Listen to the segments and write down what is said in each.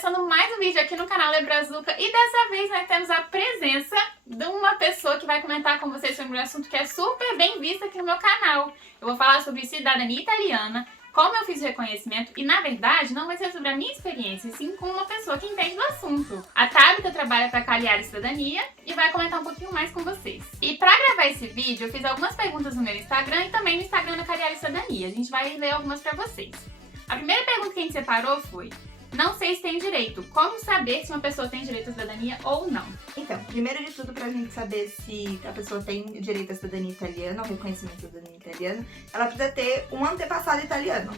começando mais um vídeo aqui no canal Lebrazuca e dessa vez nós temos a presença de uma pessoa que vai comentar com vocês sobre um assunto que é super bem visto aqui no meu canal. Eu vou falar sobre cidadania italiana, como eu fiz o reconhecimento e, na verdade, não vai ser sobre a minha experiência, e sim com uma pessoa que entende do assunto. A Tabita trabalha para Cagliari Cidadania e vai comentar um pouquinho mais com vocês. E para gravar esse vídeo, eu fiz algumas perguntas no meu Instagram e também no Instagram da Cagliari Cidadania. A gente vai ler algumas para vocês. A primeira pergunta que a gente separou foi: não sei se tem direito. Como saber se uma pessoa tem direito à cidadania ou não? Então, primeiro de tudo, pra gente saber se a pessoa tem direito à cidadania italiana, ou reconhecimento da cidadania italiana, ela precisa ter um antepassado italiano.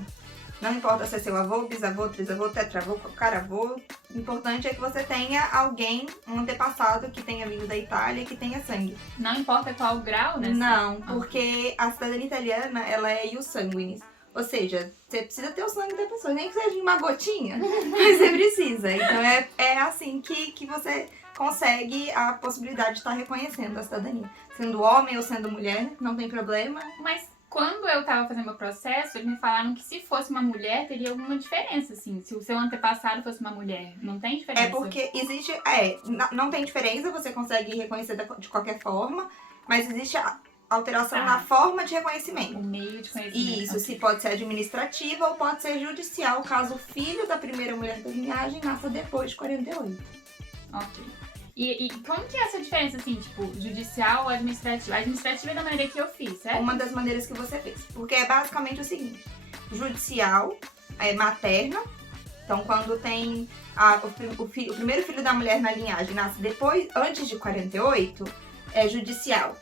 Não importa se é seu avô, bisavô, trisavô, tetravô, caravô, o importante é que você tenha alguém, um antepassado que tenha vindo da Itália e que tenha sangue. Não importa qual grau, né? Não, porque a cidadania italiana, ela é ius sanguinis. Ou seja, você precisa ter o sangue da pessoa, nem que seja uma gotinha, mas você precisa. Então é assim que você consegue a possibilidade de estar reconhecendo a cidadania. Sendo homem ou sendo mulher, não tem problema. Mas quando eu tava fazendo meu processo, eles me falaram que se fosse uma mulher, teria alguma diferença, assim. Se o seu antepassado fosse uma mulher, não tem diferença? É porque existe... não tem diferença, você consegue reconhecer de qualquer forma, mas existe a alteração na forma de reconhecimento. O meio de conhecimento. Isso, se pode ser administrativa ou pode ser judicial, caso o filho da primeira mulher da linhagem nasça depois de 48. Ok. E como que é essa diferença, assim, tipo, judicial ou administrativa? A administrativa é da maneira que eu fiz, certo? Uma das maneiras que você fez. Porque é basicamente o seguinte: judicial é materna. Então, quando tem o primeiro filho da mulher na linhagem nasce antes de 48, é judicial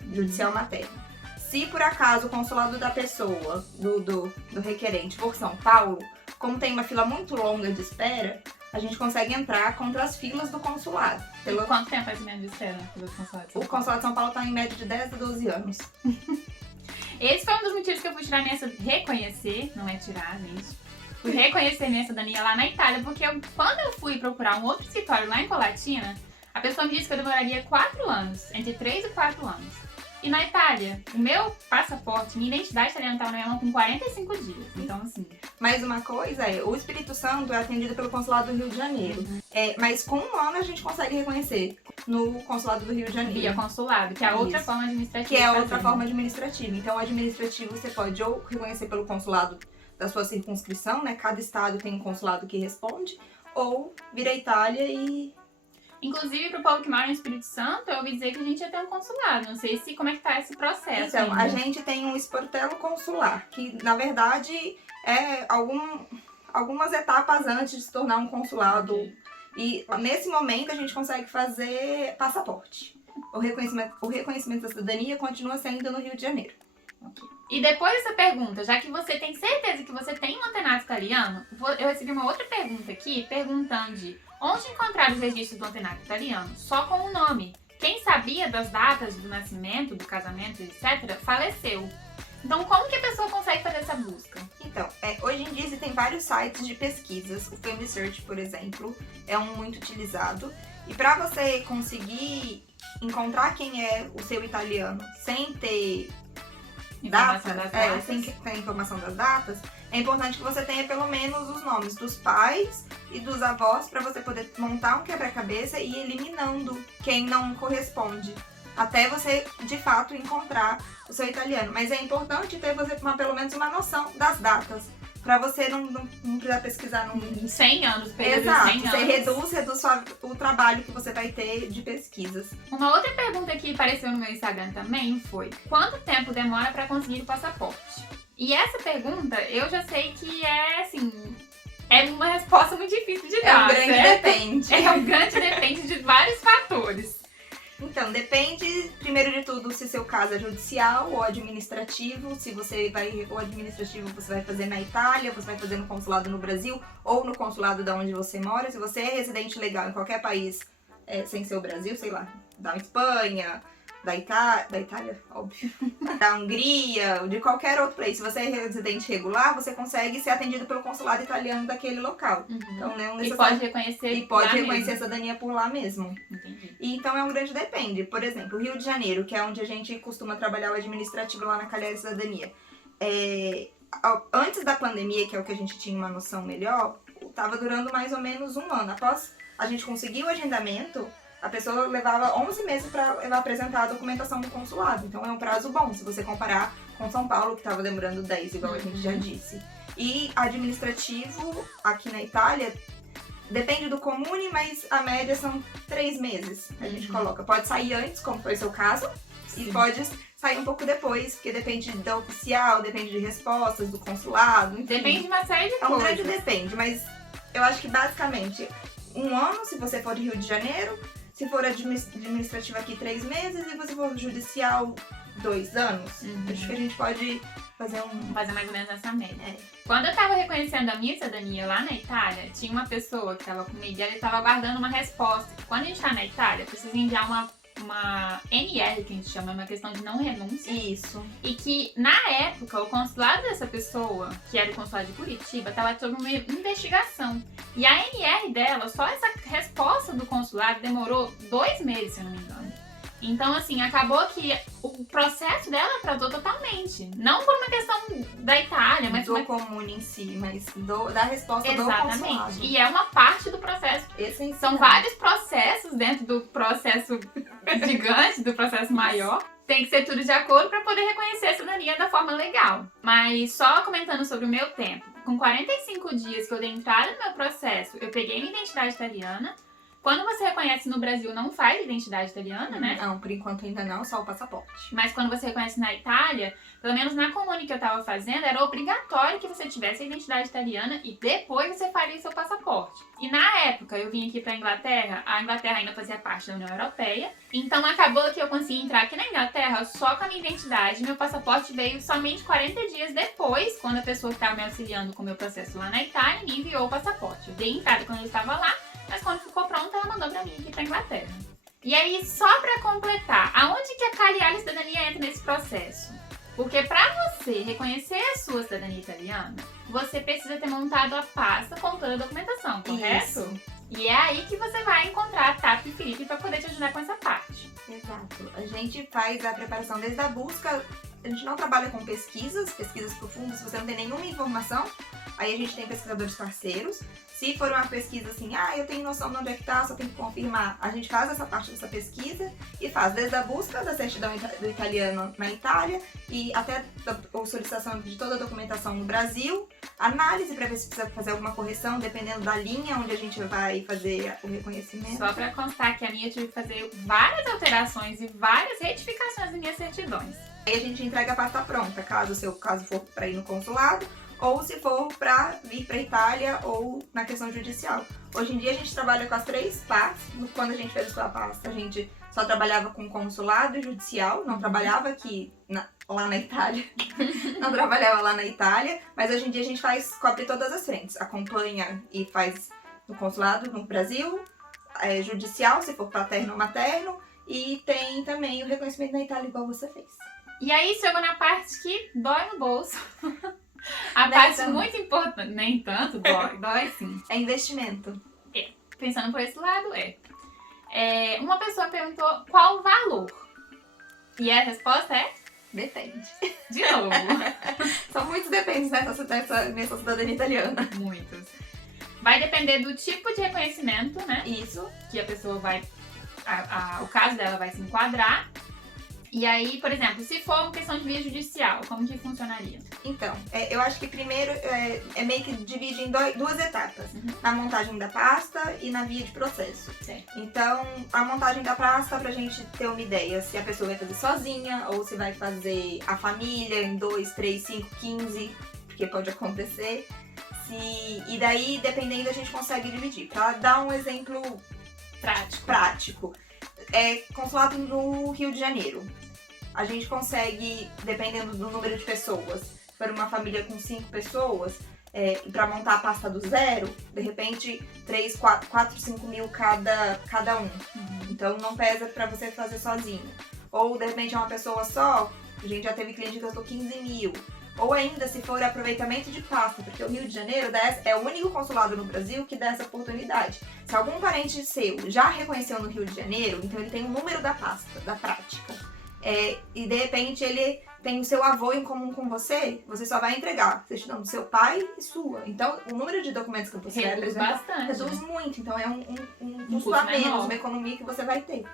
materno. Se por acaso o consulado da pessoa, do requerente, for São Paulo, como tem uma fila muito longa de espera, a gente consegue entrar contra as filas do consulado. E quanto tempo mais ou menos de espera pelos consulados? O consulado de São Paulo está em média de 10 a 12 anos. Esse foi um dos motivos que eu fui tirar minha reconhecer, não é tirar, gente. Fui reconhecer minha cidadania lá na Itália, porque quando eu fui procurar um outro escritório lá em Colatina, a pessoa me disse que eu demoraria 4 anos, entre 3 e 4 anos. E na Itália, o meu passaporte, minha identidade italiana estava na minha mão com 45 dias. Então, assim... Mais uma coisa o Espírito Santo é atendido pelo Consulado do Rio de Janeiro. Mas com um ano a gente consegue reconhecer no Consulado do Rio de Janeiro. Via consulado, que é a outra forma administrativa. Que é a outra forma administrativa. Então, o administrativo você pode ou reconhecer pelo consulado da sua circunscrição, né? Cada estado tem um consulado que responde, ou vir à Itália e... Inclusive, pro povo que mora no Espírito Santo, eu ouvi dizer que a gente ia ter um consulado. Não sei como é que tá esse processo. Então, ainda. a gente tem um esportelo consular, que na verdade é algumas etapas antes de se tornar um consulado. Okay. E nesse momento a gente consegue fazer passaporte. O reconhecimento da cidadania continua sendo no Rio de Janeiro. Okay. E depois dessa pergunta, já que você tem certeza que você tem um antenato italiano, eu recebi uma outra pergunta aqui, perguntando de onde encontrar os registros do antenato italiano só com o nome. Quem sabia das datas do nascimento, do casamento, etc., faleceu. Então, como que a pessoa consegue fazer essa busca? Então, hoje em dia existem vários sites de pesquisas. O Family Search, por exemplo, é um muito utilizado. E para você conseguir encontrar quem é o seu italiano sem ter sem ter informação das datas, é importante que você tenha pelo menos os nomes dos pais e dos avós para você poder montar um quebra-cabeça e ir eliminando quem não corresponde, até você de fato encontrar o seu italiano. Mas é importante ter pelo menos uma noção das datas, para você não precisar pesquisar em 100 anos, período Exato, de 100 anos. Você reduz o trabalho que você vai ter de pesquisas. Uma outra pergunta que apareceu no meu Instagram também foi: quanto tempo demora para conseguir o passaporte? E essa pergunta, eu já sei que é uma resposta muito difícil de dar, um grande certo? Depende. É um grande depende de vários fatores. Então, depende, primeiro de tudo, se seu caso é judicial ou administrativo. Se você o administrativo você vai fazer na Itália, você vai fazer no consulado no Brasil ou no consulado da onde você mora. Se você é residente legal em qualquer país sem ser o Brasil, sei lá, da Espanha, da Itália, óbvio, da Hungria, de qualquer outro país. Se você é residente regular, você consegue ser atendido pelo consulado italiano daquele local. Então, não e pode reconhecer a cidadania por lá mesmo. Entendi. E então é um grande depende. Por exemplo, o Rio de Janeiro, que é onde a gente costuma trabalhar o administrativo lá na Cagliari Cidadania. Antes da pandemia, que é o que a gente tinha uma noção melhor, tava durando mais ou menos um ano. Após a gente conseguir o agendamento, a pessoa levava 11 meses para apresentar a documentação no consulado. Então é um prazo bom, se você comparar com São Paulo, que estava demorando 10, igual a gente já disse. E administrativo, aqui na Itália, depende do comune, mas a média são 3 meses. A gente coloca. Pode sair antes, como foi o seu caso, e pode sair um pouco depois, porque depende da oficial, depende de respostas, do consulado, enfim. Depende de uma série de É um coisas. grande depende, mas eu acho que basicamente um ano, se você for de Rio de Janeiro, se for administrativo aqui 3 meses, e você for judicial 2 anos. Acho que a gente pode fazer Fazer mais ou menos essa média. Quando eu tava reconhecendo a minha cidadania lá na Itália, tinha uma pessoa que tava comigo e ela tava aguardando uma resposta. Quando a gente tá na Itália, precisa enviar uma NR, que a gente chama, uma questão de não renúncia. Isso. E que, na época, o consulado dessa pessoa, que era o consulado de Curitiba, tava sob uma investigação. E a NR dela, só essa resposta do consulado demorou 2 meses, se eu não me engano. Então, assim, acabou que o processo dela atrasou totalmente. Não por uma questão da Itália, mas do comune em si, mas da resposta do consulado. Exatamente. E é uma parte do processo. Essencial. São vários processos dentro do processo gigante, do processo maior. Tem que ser tudo de acordo para poder reconhecer a cidadania da forma legal. Mas só comentando sobre o meu tempo. Com 45 dias que eu dei entrada no meu processo, eu peguei minha identidade italiana. Quando você reconhece no Brasil, não faz identidade italiana, né? Não, por enquanto ainda não, só o passaporte. Mas quando você reconhece na Itália, pelo menos na comune que eu tava fazendo, era obrigatório que você tivesse a identidade italiana e depois você faria seu passaporte. E na época, eu vim aqui pra Inglaterra, a Inglaterra ainda fazia parte da União Europeia, então acabou que eu consegui entrar aqui na Inglaterra só com a minha identidade. Meu passaporte veio somente 40 dias depois, quando a pessoa que estava me auxiliando com o meu processo lá na Itália me enviou o passaporte. Eu dei entrada quando eu estava lá, mas quando ficou pronta, ela mandou pra mim aqui pra Inglaterra. E aí, só pra completar, aonde que a Cariale Cidadania entra nesse processo? Porque pra você reconhecer a sua cidadania italiana, você precisa ter montado a pasta com toda a documentação, correto? Isso. E é aí que você vai encontrar a TAP e o Felipe pra poder te ajudar com essa parte. Exato. A gente faz a preparação desde a busca. A gente não trabalha com pesquisas profundas, se você não tem nenhuma informação, aí a gente tem pesquisadores parceiros. Se for uma pesquisa assim, eu tenho noção de onde é que tá, só tem que confirmar, a gente faz essa parte dessa pesquisa e faz desde a busca da certidão do italiano na Itália e até a solicitação de toda a documentação no Brasil, análise para ver se precisa fazer alguma correção, dependendo da linha onde a gente vai fazer o reconhecimento. Só pra constar que a minha eu tive que fazer várias alterações e várias retificações das minhas certidões. Aí a gente entrega a pasta pronta, caso o seu caso for para ir no consulado, ou se for para vir para Itália ou na questão judicial. Hoje em dia a gente trabalha com as 3 partes. Quando a gente fez a pasta, a gente só trabalhava com consulado e judicial, não trabalhava aqui lá na Itália. Não trabalhava lá na Itália, mas hoje em dia a gente cobre todas as frentes. Acompanha e faz no consulado no Brasil, judicial, se for paterno ou materno, e tem também o reconhecimento na Itália, igual você fez. E aí chegou na parte que dói no bolso. A Nem parte tanto. muito importante, nem tanto, dói sim. É investimento. Pensando por esse lado, uma pessoa perguntou qual o valor. E a resposta é, Depende. de novo, São muitos dependes nessa cidadania italiana. muitos. Vai depender do tipo de reconhecimento, né? Isso. Que a pessoa vai, o caso dela vai se enquadrar. E aí, por exemplo, se for uma questão de via judicial, como que funcionaria? Então, eu acho que primeiro meio que divide em 2 etapas. Uhum. Na montagem da pasta e na via de processo. Certo. Então, a montagem da pasta, pra gente ter uma ideia se a pessoa vai fazer sozinha ou se vai fazer a família em 2, 3, 5, 15, porque pode acontecer. E daí, dependendo, a gente consegue dividir. Pra dar um exemplo prático. Consulado no Rio de Janeiro. A gente consegue, dependendo do número de pessoas, para uma família com 5 pessoas, para montar a pasta do zero, de repente 3, 4, 5 mil cada um. Uhum. Então não pesa para você fazer sozinho. Ou de repente é uma pessoa só, a gente já teve cliente que gastou 15 mil. Ou ainda se for aproveitamento de pasta, porque o Rio de Janeiro é o único consulado no Brasil que dá essa oportunidade. Se algum parente seu já reconheceu no Rio de Janeiro, então ele tem o número da pasta, da prática. E de repente ele tem o seu avô em comum com você só vai entregar certidão do seu pai e sua. Então, o número de documentos que você vai Reduz apresentar bastante. reduz muito. Então, é um custo custo a menos, menor. uma economia que você vai ter.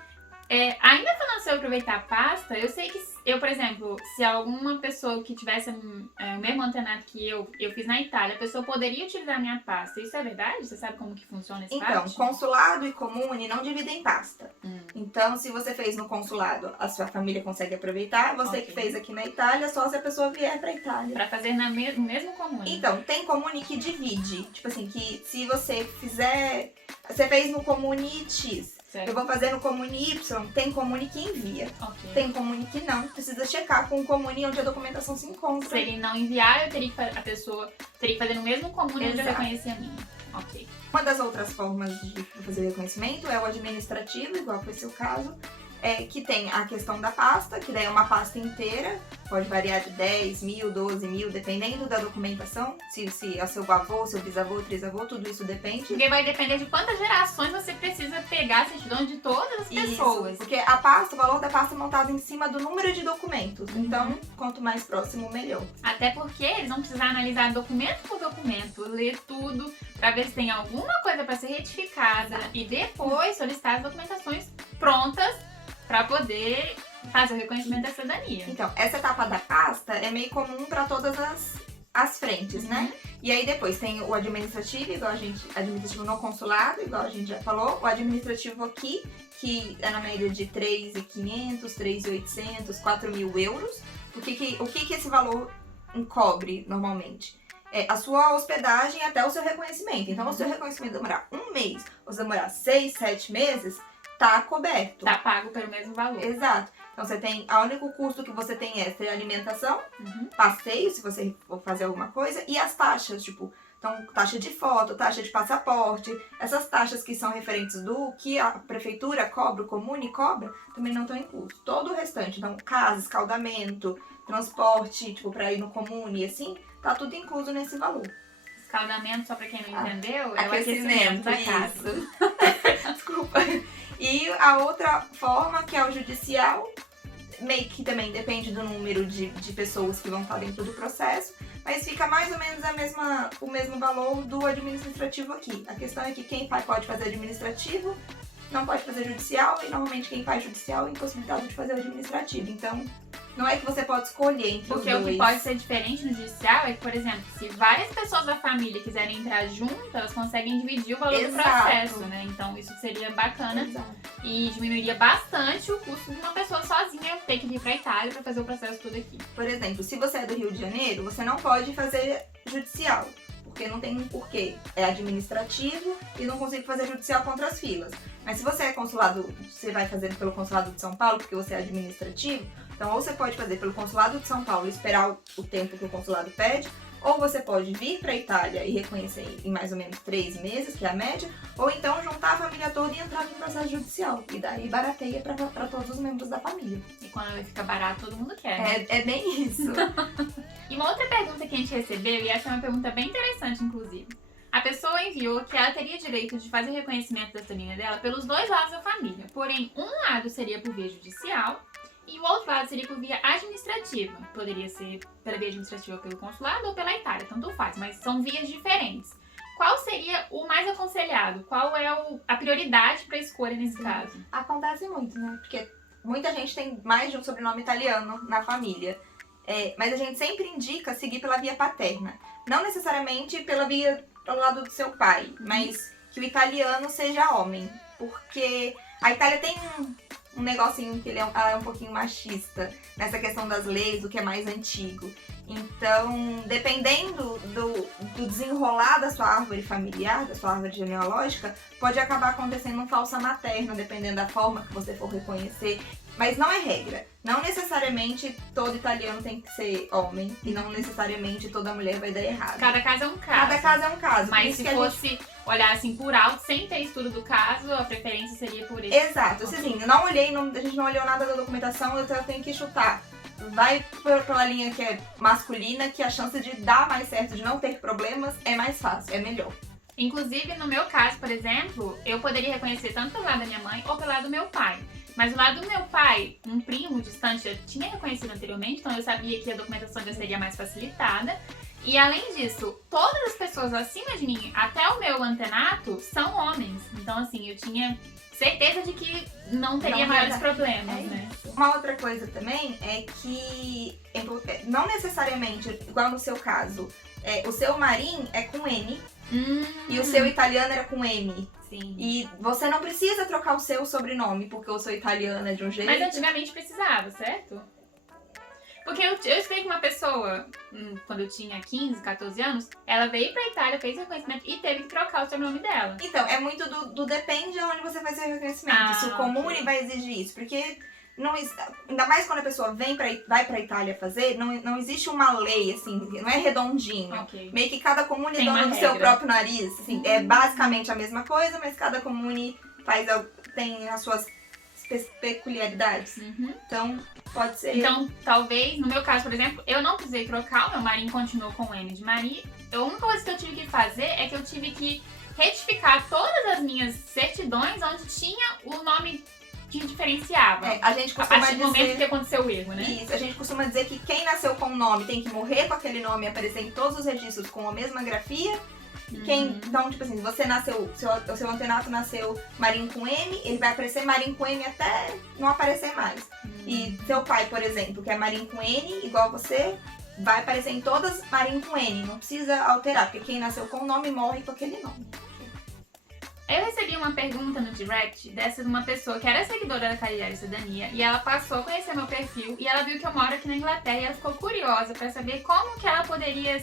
Ainda falando sobre aproveitar a pasta, eu sei que eu, por exemplo, se alguma pessoa que tivesse o mesmo antenato que eu fiz na Itália, a pessoa poderia utilizar a minha pasta. Isso é verdade? Você sabe como que funciona esse Então, parte? consulado e comune não dividem pasta. Então, se você fez no consulado, a sua família consegue aproveitar. Você que Ok. fez aqui na Itália, só se a pessoa vier pra Itália. Pra fazer no mesmo comune. Então, tem comune que divide. Tipo assim, que se você fizer... Você fez no comune X. Certo. Eu vou fazer no comune Y. Tem comune que envia. Ok. Tem comune que não. Precisa checar com o comune onde a documentação se encontra. Se ele não enviar, a pessoa teria que fazer no mesmo comune onde eu Exato. reconheci a minha. Ok. Uma das outras formas de fazer reconhecimento é o administrativo, igual foi seu caso, que tem a questão da pasta, que daí é uma pasta inteira, pode variar de 10 mil, 12 mil, dependendo da documentação, se é seu avô, seu bisavô, trisavô, tudo isso depende. Porque vai depender de quantas gerações você precisa pegar a certidão de todas as pessoas. Isso, porque a pasta, o valor da pasta é montado em cima do número de documentos, então quanto mais próximo, melhor. Até porque eles vão precisar analisar documento por documento, ler tudo, pra ver se tem alguma coisa pra ser retificada e depois solicitar as documentações prontas pra poder fazer o reconhecimento da cidadania. Então, essa etapa da pasta é meio comum para todas as frentes, né? E aí depois tem o administrativo, administrativo no consulado, igual a gente já falou, o administrativo aqui, que é na média de 3.500, 3.800, 4.000 euros. O que esse valor encobre normalmente? É a sua hospedagem até o seu reconhecimento. Então, o seu reconhecimento demorar um mês, ou se demorar 6, 7 meses, tá coberto. Tá pago pelo mesmo valor. Exato. Então você tem, o único custo que você tem extra é alimentação, passeio, se você for fazer alguma coisa, e as taxas, tipo, então taxa de foto, taxa de passaporte, essas taxas que são referentes do que a prefeitura cobra, o comune cobra, também não estão inclusos. Todo o restante, então casa, escaldamento, transporte, tipo, pra ir no comune, assim, tá tudo incluso nesse valor. Escaldamento, só pra quem não entendeu, é o aquecimento aquecimento da casa. isso. Desculpa. E a outra forma, que é o judicial, meio que também depende do número de pessoas que vão estar dentro do processo, mas fica mais ou menos o mesmo valor do administrativo aqui. A questão é que quem pode fazer administrativo não pode fazer judicial, e normalmente quem faz judicial é impossibilitado de fazer o administrativo. Então, não é que você pode escolher entre Porque os o dois. que pode ser diferente no judicial é que, por exemplo, se várias pessoas da família quiserem entrar juntas, elas conseguem dividir o valor do Exato. processo, né? Então isso seria bacana Exato. e diminuiria bastante o custo de uma pessoa sozinha ter que vir pra Itália pra fazer o processo tudo aqui. Por exemplo, se você é do Rio de Janeiro, você não pode fazer judicial, porque não tem um porquê. É administrativo e não consigo fazer judicial contra as filas. Mas se você é consulado, você vai fazer pelo consulado de São Paulo, porque você é administrativo, então ou você pode fazer pelo consulado de São Paulo e esperar o tempo que o consulado pede, ou você pode vir para a Itália e reconhecer em mais ou menos 3 meses, que é a média, ou então juntar a família toda e entrar no processo judicial. E daí barateia para todos os membros da família. E quando fica barato, todo mundo quer, né? É bem isso. E uma outra pergunta que a gente recebeu, e essa é uma pergunta bem interessante, inclusive. A pessoa enviou que ela teria direito de fazer o reconhecimento da cidadania dela pelos dois lados da família. Porém, um lado seria por via judicial e o outro lado seria por via administrativa. Poderia ser pela via administrativa pelo consulado ou pela Itália, tanto faz, mas são vias diferentes. Qual seria o mais aconselhado? Qual é a prioridade para escolha nesse caso? Acontece muito, né? Porque muita gente tem mais de um sobrenome italiano na família. Mas a gente sempre indica seguir pela via paterna. Não necessariamente pela via pelo lado do seu pai, mas que o italiano seja homem. Porque a Itália tem um negocinho que ela é um pouquinho machista nessa questão das leis, do que é mais antigo. Então, dependendo do desenrolar da sua árvore familiar, da sua árvore genealógica, pode acabar acontecendo um falsa materna, dependendo da forma que você for reconhecer. Mas não é regra. Não necessariamente todo italiano tem que ser homem e não necessariamente toda mulher vai dar errado. Cada caso é um caso. Cada caso é um caso. Mas se fosse olhar assim por alto, sem ter estudo do caso, a preferência seria por esse. Exato. Assim, eu não olhei, a gente não olhou nada da documentação, então eu tenho que chutar. Vai pela linha que é masculina, que a chance de dar mais certo, de não ter problemas, é mais fácil, é melhor. Inclusive, no meu caso, por exemplo, eu poderia reconhecer tanto pelo lado da minha mãe ou pelo lado do meu pai. Mas do lado do meu pai, um primo distante, eu tinha reconhecido anteriormente, então eu sabia que a documentação já seria mais facilitada. E além disso, todas as pessoas acima de mim, até o meu antenato, são homens. Então assim, eu tinha certeza de que não teria maiores problemas, né? Uma outra coisa também é que, não necessariamente, igual no seu caso, o seu marim é com N e o seu italiano era com M. Sim. E você não precisa trocar o seu sobrenome, porque o seu italiano é de um jeito. Mas antigamente precisava, certo? Porque eu expliquei que uma pessoa, quando eu tinha 15, 14 anos, ela veio pra Itália, fez reconhecimento e teve que trocar o sobrenome dela. Então, é muito do depende de onde você vai fazer o reconhecimento. Se o comune ok. vai exigir isso, porque não, ainda mais quando a pessoa vai pra Itália fazer, não existe uma lei, assim, não é redondinho. Ok. Meio que cada comune é Tem uma dono do seu regra. próprio nariz. Assim, é basicamente a mesma coisa, mas cada comune tem as suas peculiaridades. Uhum. Então, pode ser. Então, talvez, no meu caso, por exemplo, eu não precisei trocar, o meu marim continuou com o M de Maria. A única coisa que eu tive que fazer é que eu tive que retificar todas as minhas certidões onde tinha o nome que diferenciava. A gente A costuma partir do momento que dizer. aconteceu o erro, né? Isso, a gente costuma dizer que quem nasceu com um nome tem que morrer com aquele nome e aparecer em todos os registros com a mesma grafia. Então, tipo assim, você nasceu, o seu antenato nasceu marim com M, ele vai aparecer marim com M até não aparecer mais. E seu pai, por exemplo, que é marim com N, igual você, vai aparecer em todas marim com N. Não precisa alterar, porque quem nasceu com o nome morre com aquele nome. Eu recebi uma pergunta no direct dessa de uma pessoa que era seguidora da Caligari Cidadania e ela passou a conhecer meu perfil e ela viu que eu moro aqui na Inglaterra e ela ficou curiosa para saber como que ela poderia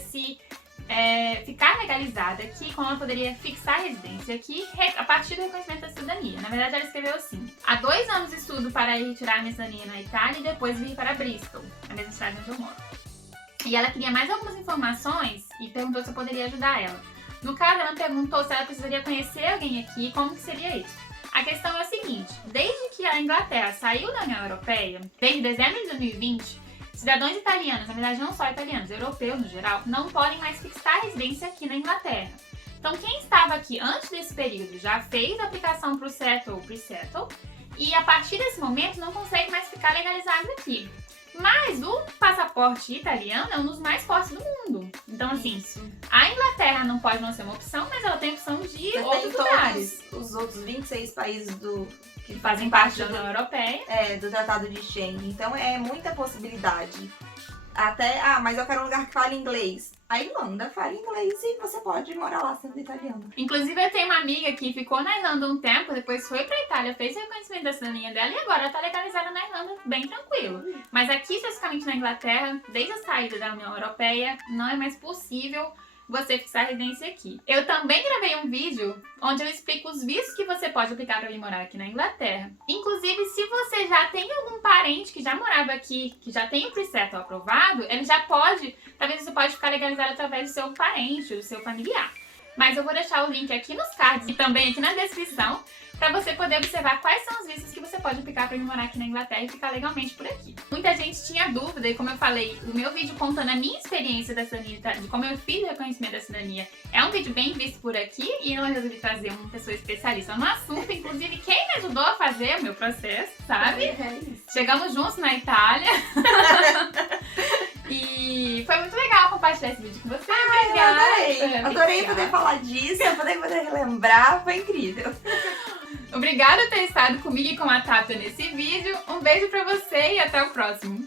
ficar legalizada aqui, como ela poderia fixar a residência aqui a partir do reconhecimento da cidadania. Na verdade, ela escreveu assim: há 2 anos de estudo para ir retirar a minha cidadania na Itália e depois vir para Bristol, a mesma cidade onde eu moro. E ela queria mais algumas informações e perguntou se eu poderia ajudar ela. No caso, ela perguntou se ela precisaria conhecer alguém aqui e como que seria isso. A questão é a seguinte: desde que a Inglaterra saiu da União Europeia, desde dezembro de 2020, cidadãos italianos, na verdade não só italianos, europeus no geral, não podem mais fixar residência aqui na Inglaterra. Então quem estava aqui antes desse período já fez a aplicação para o settle ou pre-settle e a partir desse momento não consegue mais ficar legalizado aqui. Mas o passaporte italiano é um dos mais fortes do mundo. Então assim, a Inglaterra não pode não ser uma opção, mas ela tem opção de outros lugares. Os outros 26 países Que fazem parte da União Europeia. Do Tratado de Schengen. Então é muita possibilidade. Até, mas eu quero um lugar que fale inglês. A Irlanda fala inglês e você pode morar lá sendo italiano. Inclusive, eu tenho uma amiga que ficou na Irlanda um tempo, depois foi pra Itália, fez o reconhecimento da cidadania dela e agora ela tá legalizada na Irlanda, bem tranquilo. Mas aqui, especificamente na Inglaterra, desde a saída da União Europeia, não é mais possível você fixar residência aqui. Eu também gravei um vídeo onde eu explico os vistos que você pode aplicar para vir morar aqui na Inglaterra. Inclusive, se você já tem algum parente que já morava aqui, que já tem o pre-settle aprovado, ele já pode, talvez você pode ficar legalizado através do seu parente, do seu familiar. Mas eu vou deixar o link aqui nos cards e também aqui na descrição para você poder observar quais são os vistos que você pode aplicar para vir morar aqui na Inglaterra e ficar legalmente por aqui. Muita gente tinha dúvida e, como eu falei, o meu vídeo contando a minha experiência da cidadania, de como eu fiz o reconhecimento da cidadania, é um vídeo bem visto por aqui e eu resolvi trazer uma pessoa especialista no assunto, inclusive quem me ajudou a fazer o meu processo, sabe? Chegamos juntos na Itália. E foi muito legal compartilhar esse vídeo com você. Obrigada. Adorei poder falar disso, poder relembrar, foi incrível. Obrigada por ter estado comigo e com a Tata nesse vídeo. Um beijo pra você e até o próximo.